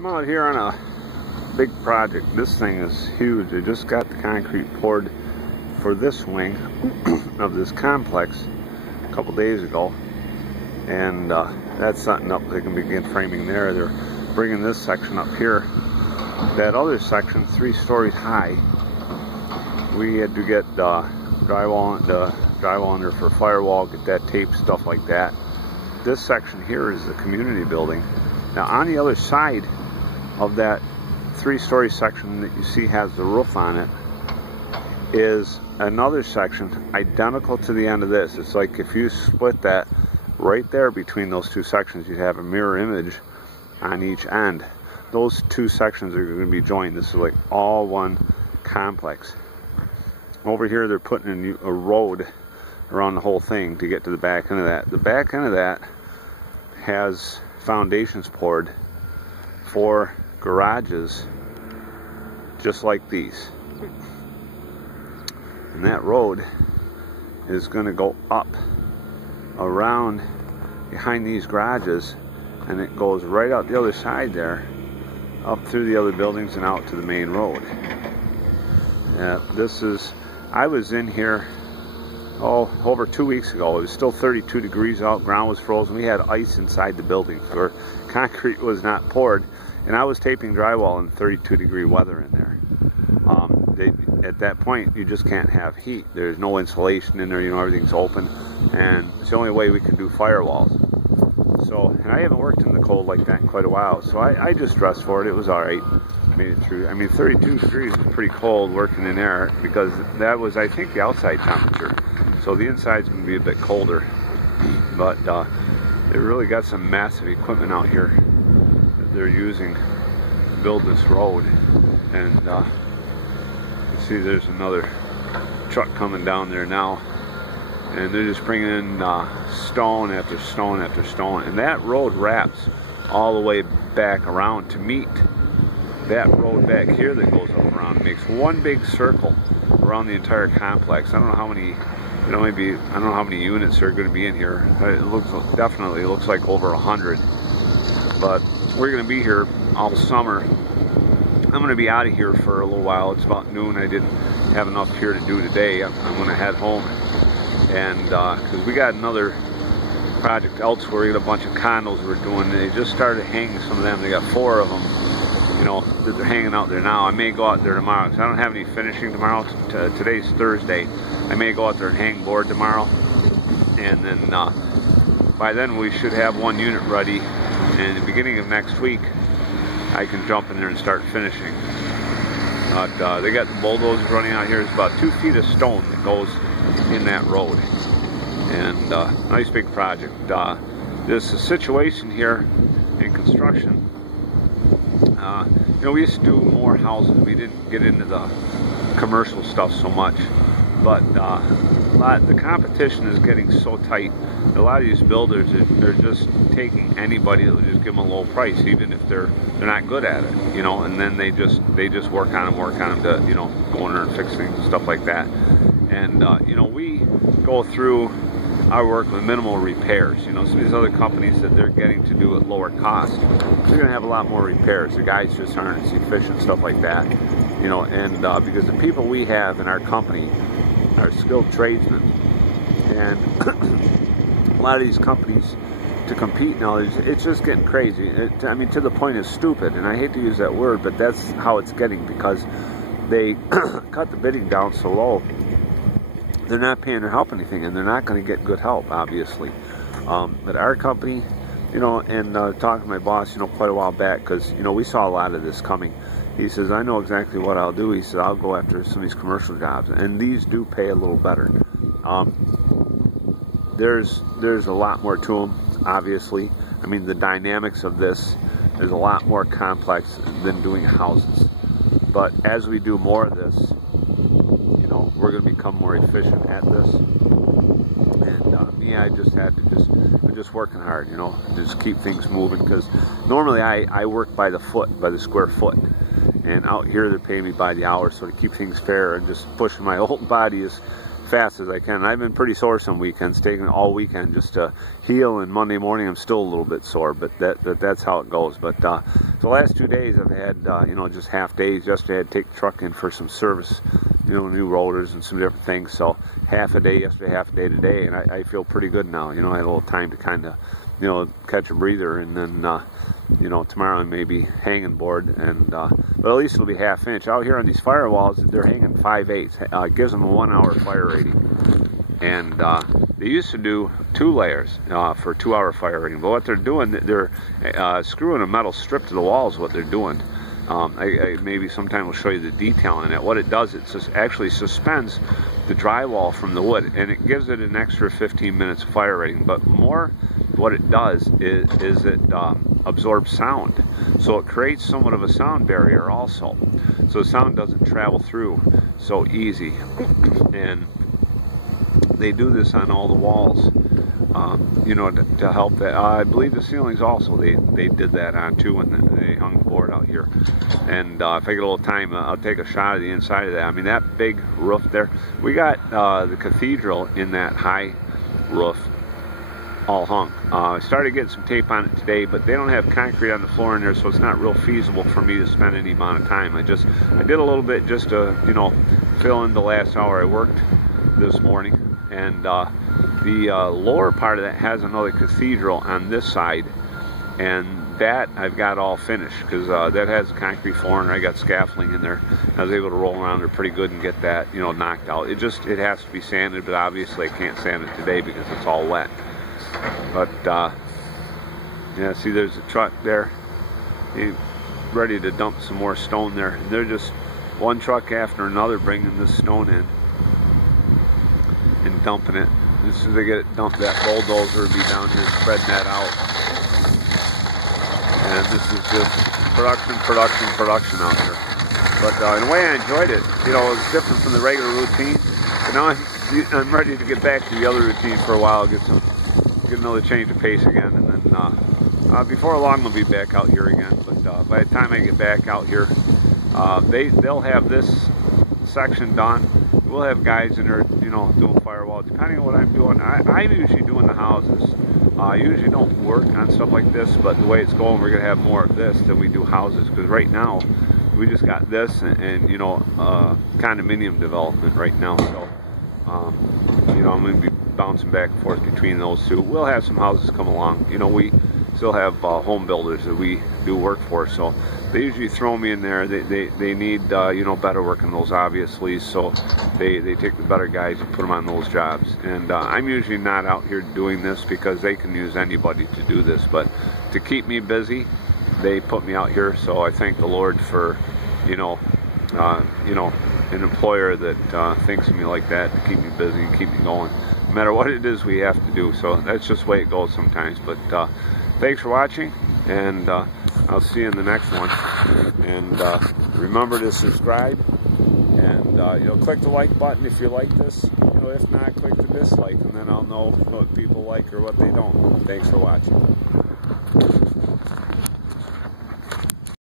I'm out here on a big project. This thing is huge. I just got the concrete poured for this wing of this complex a couple days ago, and that's setting up. They can begin framing there. They're bringing this section up here. That other section, 3 stories high, we had to get drywall under for firewall, get that tape, stuff like that. This section here is the community building. Now on the other side of that 3-story section that you see has the roof on it is another section identical to the end of this. It's like if you split that right there between those 2 sections, you'd have a mirror image on each end. Those 2 sections are going to be joined. This is like all one complex. Over here they're putting in a road around the whole thing to get to the back end of that. The back end of that has foundations poured for garages just like these. And that road is going to go up around behind these garages, and it goes right out the other side there, up through the other buildings and out to the main road. I was in here over 2 weeks ago. It was still 32 degrees out, ground was frozen. We had ice inside the building where concrete was not poured, and I was taping drywall in 32 degree weather in there. At that point, you just can't have heat. There's no insulation in there, you know, everything's open, and it's the only way we can do firewalls. So, and I haven't worked in the cold like that in quite a while, so I just dressed for it. It was all right. Made it through. I mean, 32 degrees is pretty cold working in there, because that was, I think, the outside temperature. So the inside's going to be a bit colder. But they really got some massive equipment out here that they're using to build this road. And you see there's another truck coming down there now. And they're just bringing in stone after stone after stone. And that road wraps all the way back around to meet that road back here that goes up around. It makes one big circle around the entire complex. I don't know how many, you know, maybe, I don't know how many units are going to be in here. It definitely looks like over 100. But we're going to be here all summer. I'm going to be out of here for a little while. It's about noon. I didn't have enough here to do today. I'm going to head home. And because we got another project elsewhere, we got a bunch of condos we're doing. They just started hanging some of them. They got 4 of them, you know, that they're hanging out there now. I may go out there tomorrow because I don't have any finishing tomorrow. Today's Thursday. I may go out there and hang board tomorrow, and then by then we should have 1 unit ready, and the beginning of next week I can jump in there and start finishing. But they got the bulldozers running out here. It's about 2 feet of stone that goes in that road, and nice big project. This situation here in construction, you know, we used to do more houses. We didn't get into the commercial stuff so much, but the competition is getting so tight. A lot of these builders are just taking anybody that will just give them a low price, even if they're not good at it, you know. And then they just work on them to, you know, go in there and fix things and stuff like that. And you know, we go through our work with minimal repairs. You know, some of these other companies that they're getting to do at lower cost, they're going to have a lot more repairs. The guys just aren't as efficient, stuff like that. You know, and because the people we have in our company are skilled tradesmen, and a lot of these companies to compete now, it's just getting crazy. I mean, to the point of stupid, and I hate to use that word, but that's how it's getting, because they cut the bidding down so low. They're not paying their help anything, and they're not going to get good help, obviously. But our company, you know, and talking to my boss, you know, quite a while back, because, you know, we saw a lot of this coming. He says, I know exactly what I'll do. He says, I'll go after some of these commercial jobs, and these do pay a little better. There's a lot more to them, obviously. I mean, the dynamics of this is a lot more complex than doing houses. But as we do more of this, you know, we're going to become more efficient at this. And me, I just had to I'm just working hard, you know, just keep things moving, because normally I work by the foot, by the square foot. And out here they're paying me by the hour, so to keep things fair and just pushing my old body as fast as I can. I've been pretty sore some weekends, taking all weekend just to heal, and Monday morning I'm still a little bit sore, but that's how it goes. But the last 2 days I've had you know, just half days. Yesterday I had to take the truck in for some service, you know, new rotors and some different things, so half a day yesterday, half a day today, and I feel pretty good now. You know, I had a little time to kind of, you know, catch a breather, and then you know, tomorrow I may be hanging board, and but at least it'll be half inch. Out here on these firewalls, they're hanging 5/8. It gives them a 1 hour fire rating, and they used to do 2 layers for 2 hour fire rating, but what they're doing, they're screwing a metal strip to the walls. What they're doing, I maybe sometime will show you the detail on it. What it does, it just actually suspends the drywall from the wood, and it gives it an extra 15 minutes of fire rating. But more, what it does is it absorbs sound, so it creates somewhat of a sound barrier also, so sound doesn't travel through so easy. And they do this on all the walls, you know, to help that. I believe the ceilings also they did that on too when they hung the board out here. And if I get a little time, I'll take a shot of the inside of that. I mean, that big roof there, we got the cathedral in that high roof all hung. I started getting some tape on it today, but they don't have concrete on the floor in there, so it's not real feasible for me to spend any amount of time. I did a little bit just to, you know, fill in the last hour I worked this morning. And the lower part of that has another cathedral on this side, and that I've got all finished, because that has concrete flooring. I got scaffolding in there. I was able to roll around there pretty good and get that, you know, knocked out. It has to be sanded, but obviously I can't sand it today because it's all wet. But yeah, see, there's a truck there. He's ready to dump some more stone there. And they're just one truck after another bringing this stone in and dumping it. As soon as they get it dumped, that bulldozer will be down here spreading that out. And this is just production out here. But in a way, I enjoyed it. You know, it's different from the regular routine. But now I'm ready to get back to the other routine for a while, get another change of pace again, and then before long I'll be back out here again. But by the time I get back out here, they'll have this section done. We'll have guys in there, you know, doing firewall. Depending on what I'm doing, I'm usually doing the houses. I usually don't work on stuff like this, but the way it's going, we're gonna have more of this than we do houses, because right now we just got this and you know, condominium development right now. So you know, I'm gonna be bouncing back and forth between those two. We'll have some houses come along. You know, we still have home builders that we do work for, so they usually throw me in there. They need you know, better work in those, obviously, so they take the better guys and put them on those jobs. And I'm usually not out here doing this because they can use anybody to do this, but to keep me busy, they put me out here. So I thank the Lord for, you know, an employer that thinks of me like that, to keep me busy and keep me going, no matter what it is we have to do. So that's just the way it goes sometimes. But thanks for watching, and I'll see you in the next one. And remember to subscribe, and you know, click the like button if you like this. You know, if not, click the dislike, and then I'll know what people like or what they don't. Thanks for watching.